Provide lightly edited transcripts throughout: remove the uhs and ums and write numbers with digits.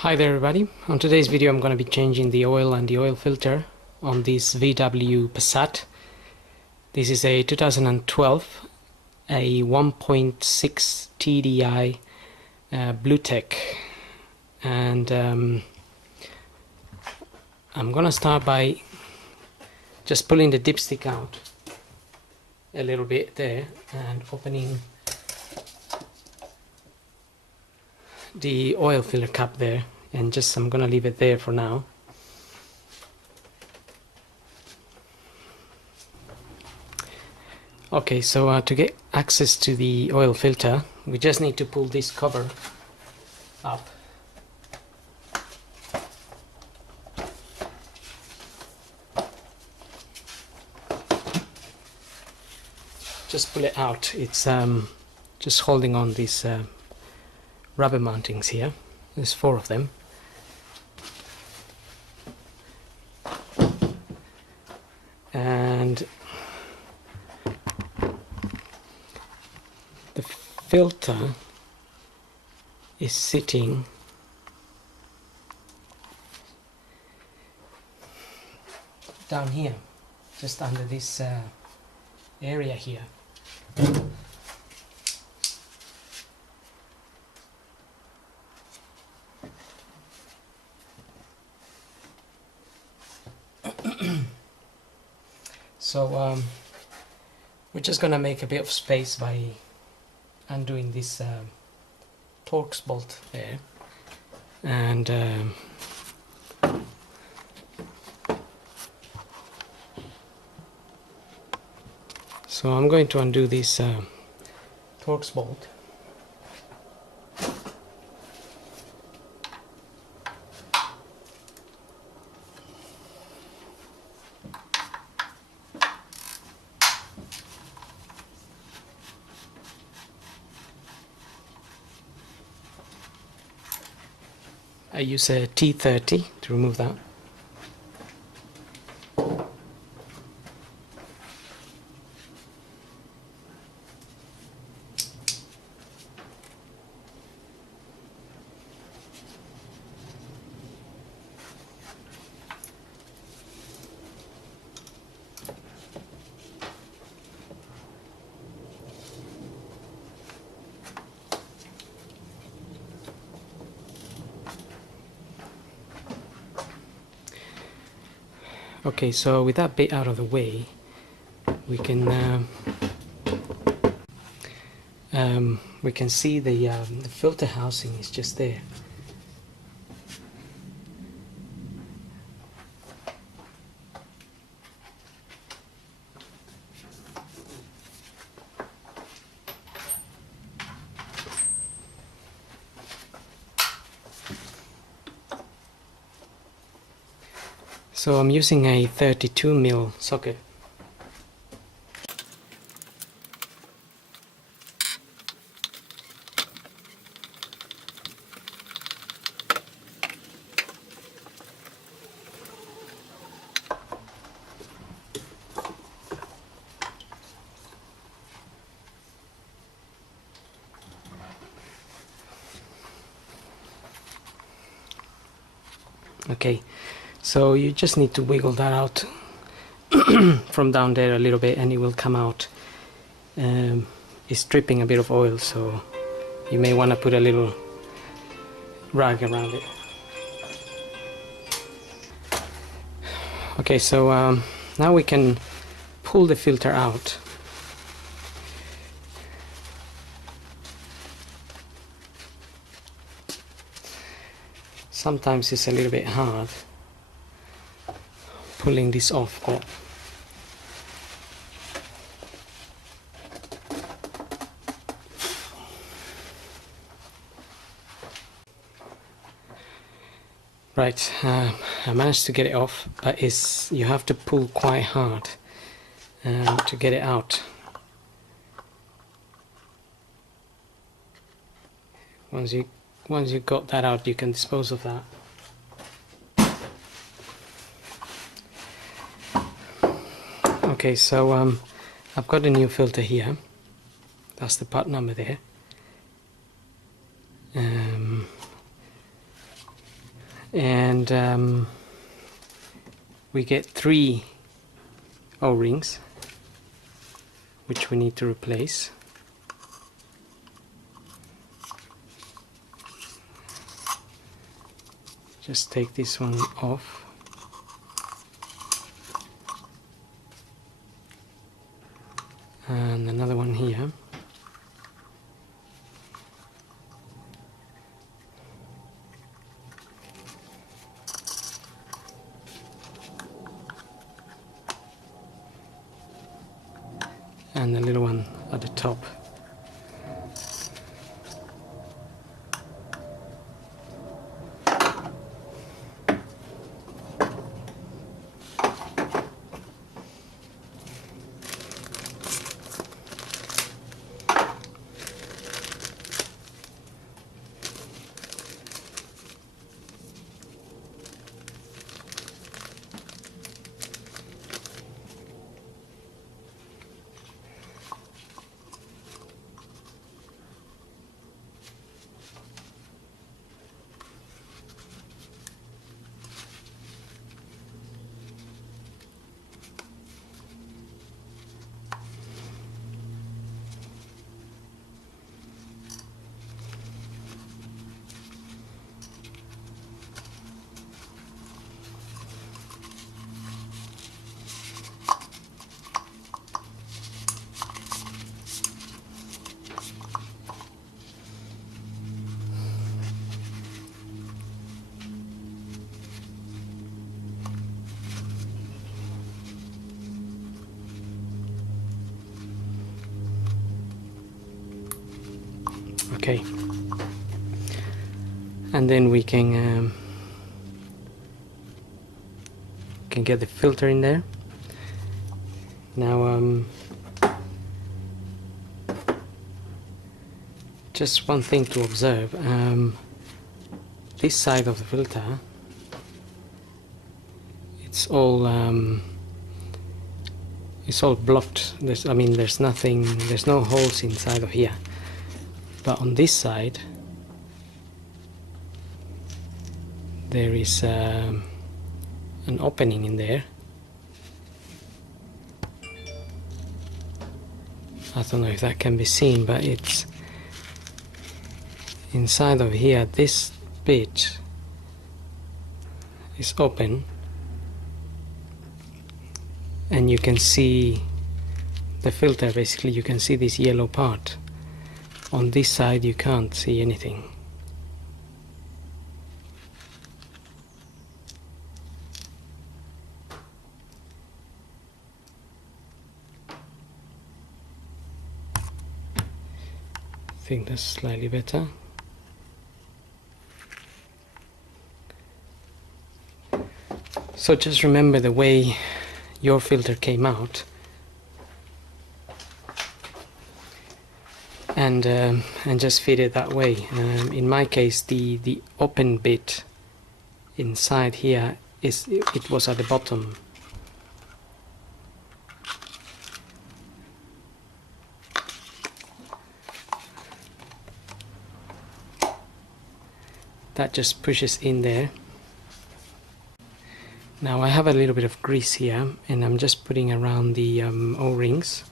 Hi there everybody. On today's video I'm going to be changing the oil and the oil filter on this VW Passat. This is a 2012, a 1.6 TDI Blue Tech, and I'm going to start by just pulling the dipstick out a little bit there and opening the oil filler cap there, and just I'm gonna leave it there for now. Okay, so to get access to the oil filter we just need to pull this cover up. Just pull it out. It's just holding on these rubber mountings here. There's 4 of them. And the filter is sitting down here, just under this area here. So we're just gonna make a bit of space by undoing this Torx bolt there, and so I'm going to undo this Torx bolt. I use a T30 to remove that. Okay, so with that bit out of the way, we can see the filter housing is just there. So I'm using a 32mm socket. Okay, so you just need to wiggle that out from down there a little bit and it will come out. It's dripping a bit of oil, so you may want to put a little rag around it. Okay, so now we can pull the filter out. Sometimes it's a little bit hard pulling this off, but right, I managed to get it off, but you have to pull quite hard to get it out. Once you got that out, you can dispose of that. Okay, so I've got a new filter here. That's the part number there. and we get 3 O-rings which we need to replace. Just take this one off. And another one here. And a little one at the top. Okay, and then we can get the filter in there. Now just one thing to observe, this side of the filter, it's all blocked. There's nothing, there's no holes inside of here. But on this side there is an opening in there. I don't know if that can be seen, but it's inside of here. This bit is open and you can see the filter. Basically you can see this yellow part. On this side you can't see anything. I think that's slightly better. So just remember the way your filter came out, and just fit it that way. In my case, the open bit inside here it was at the bottom. That just pushes in there. Now I have a little bit of grease here, and I'm just putting around the O-rings.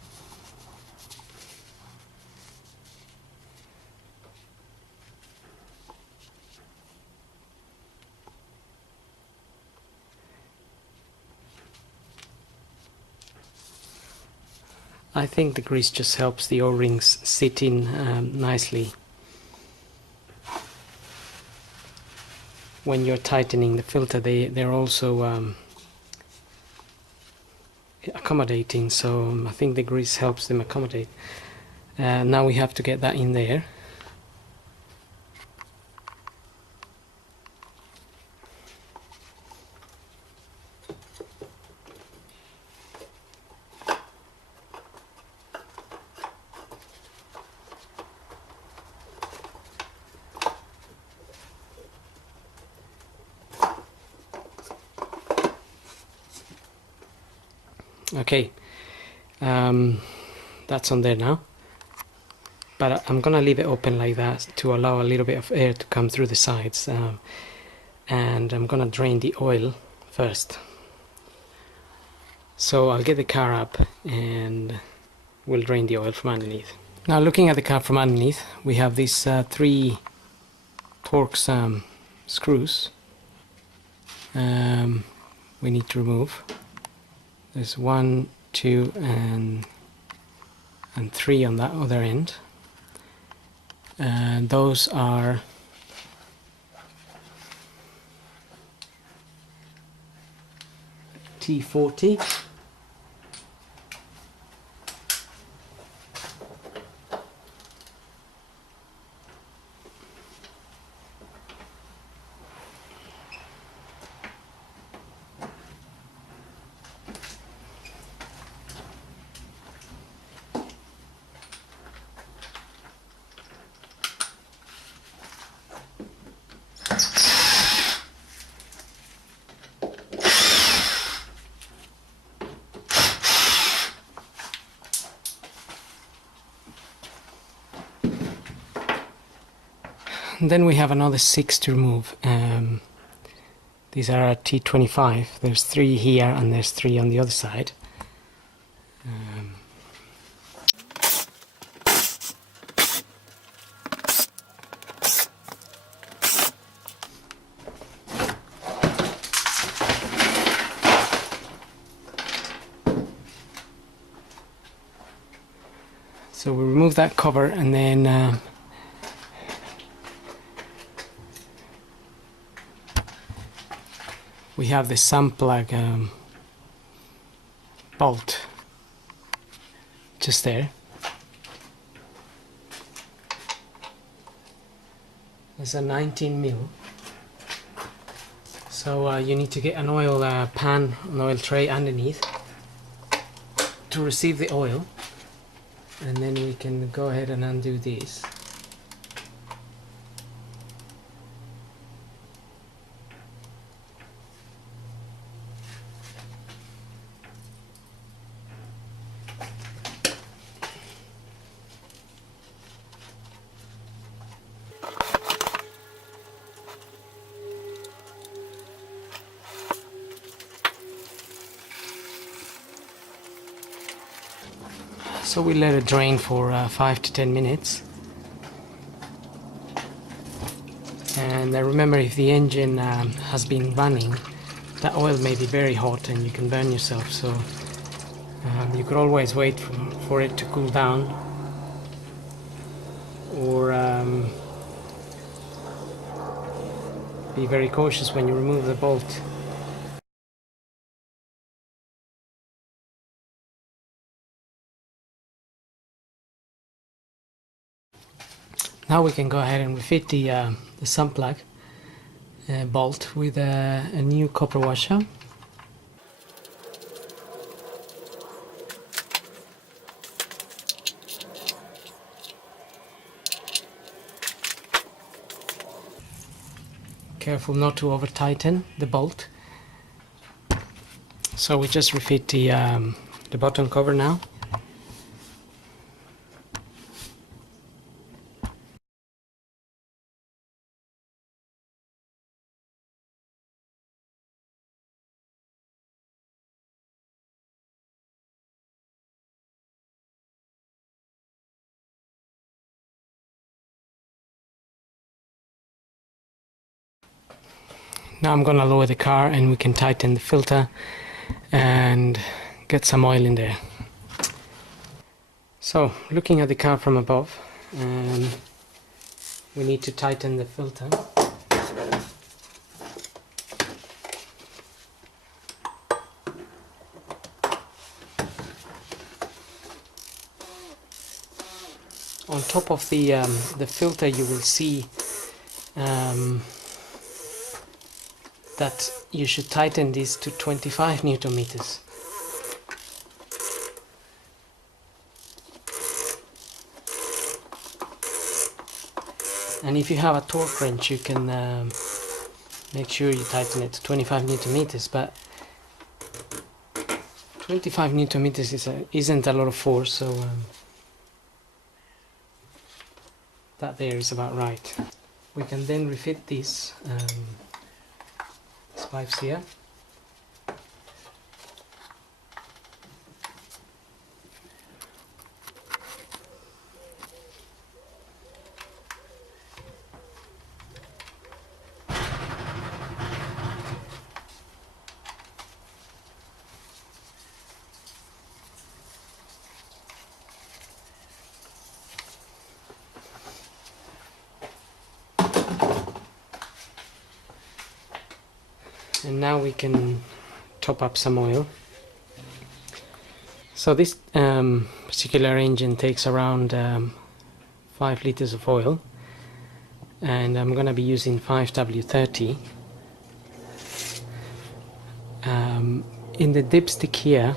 I think the grease just helps the O-rings sit in nicely. When you're tightening the filter, they're also accommodating, so I think the grease helps them accommodate. Now we have to get that in there. Okay, that's on there now, but I'm gonna leave it open like that to allow a little bit of air to come through the sides, and I'm gonna drain the oil first. So I'll get the car up and we'll drain the oil from underneath. Now, looking at the car from underneath, we have these 3 Torx screws we need to remove. There's 1, 2 and 3 on that other end, and those are T40. Then we have another 6 to remove. These are T25. There's 3 here and there's 3 on the other side. So we remove that cover, and then we have the sun plug bolt just there. It's a 19mm. So you need to get an oil pan, an oil tray underneath to receive the oil, and then we can go ahead and undo these. So we let it drain for 5 to 10 minutes. And remember, if the engine has been running, that oil may be very hot and you can burn yourself. So you could always wait for it to cool down, or be very cautious when you remove the bolt. Now we can go ahead and refit the sun plug bolt with a new copper washer. Careful not to over tighten the bolt. So we just refit the bottom cover now. Now I'm gonna lower the car and we can tighten the filter and get some oil in there. So, looking at the car from above, we need to tighten the filter. On top of the filter, you will see that you should tighten this to 25 Newton meters. And if you have a torque wrench, you can make sure you tighten it to 25 Newton meters, but 25 Newton meters isn't a lot of force, so that there is about right. We can then refit this pipes here. And now we can top up some oil. So this particular engine takes around 5 liters of oil, and I'm going to be using 5W30. In the dipstick here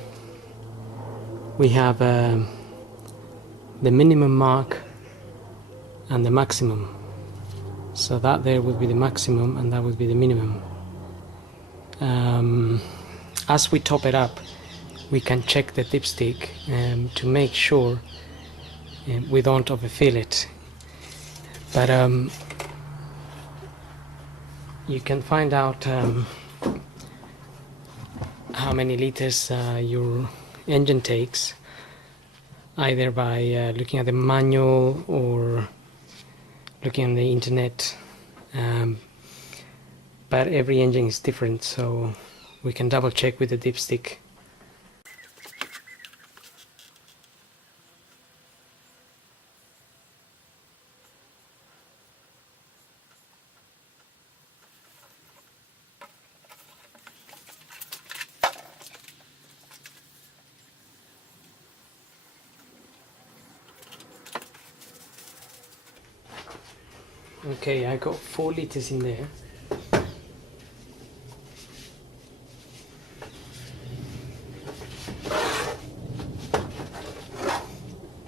we have the minimum mark and the maximum. So that there would be the maximum and that would be the minimum. As we top it up, we can check the dipstick to make sure we don't overfill it. But you can find out how many liters your engine takes either by looking at the manual or looking on the internet. But every engine is different, so we can double check with the dipstick. Okay, I got 4 liters in there.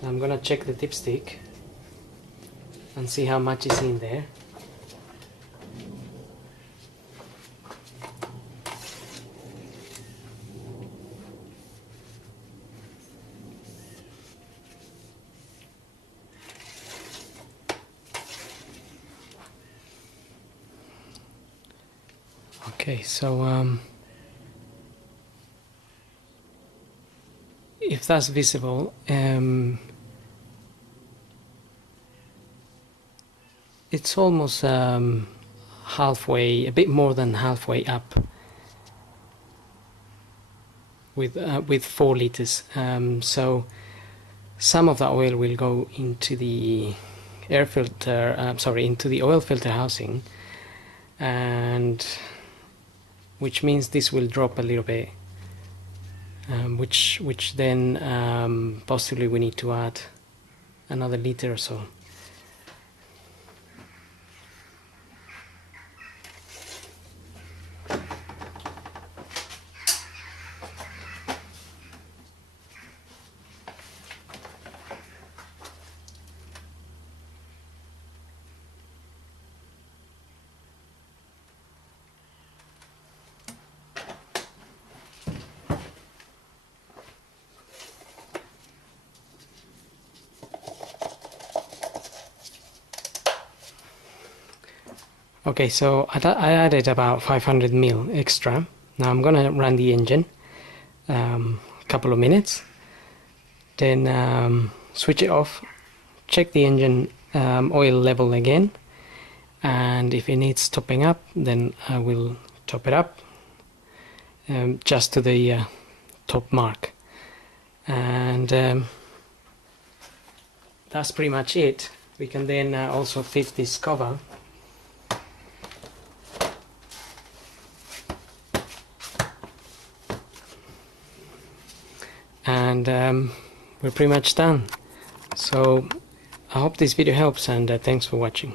I'm gonna check the dipstick and see how much is in there. Okay, so if that's visible, it's almost halfway, a bit more than halfway up with 4 liters. So some of the oil will go into the air filter, into the oil filter housing, and which means this will drop a little bit, which then possibly we need to add another liter or so. Okay, so I added about 500 ml extra. Now I'm gonna run the engine a couple of minutes, then switch it off, check the engine oil level again, and if it needs topping up, then I will top it up just to the top mark. And that's pretty much it. We can then also fit this cover. And we're pretty much done. So I hope this video helps, and thanks for watching.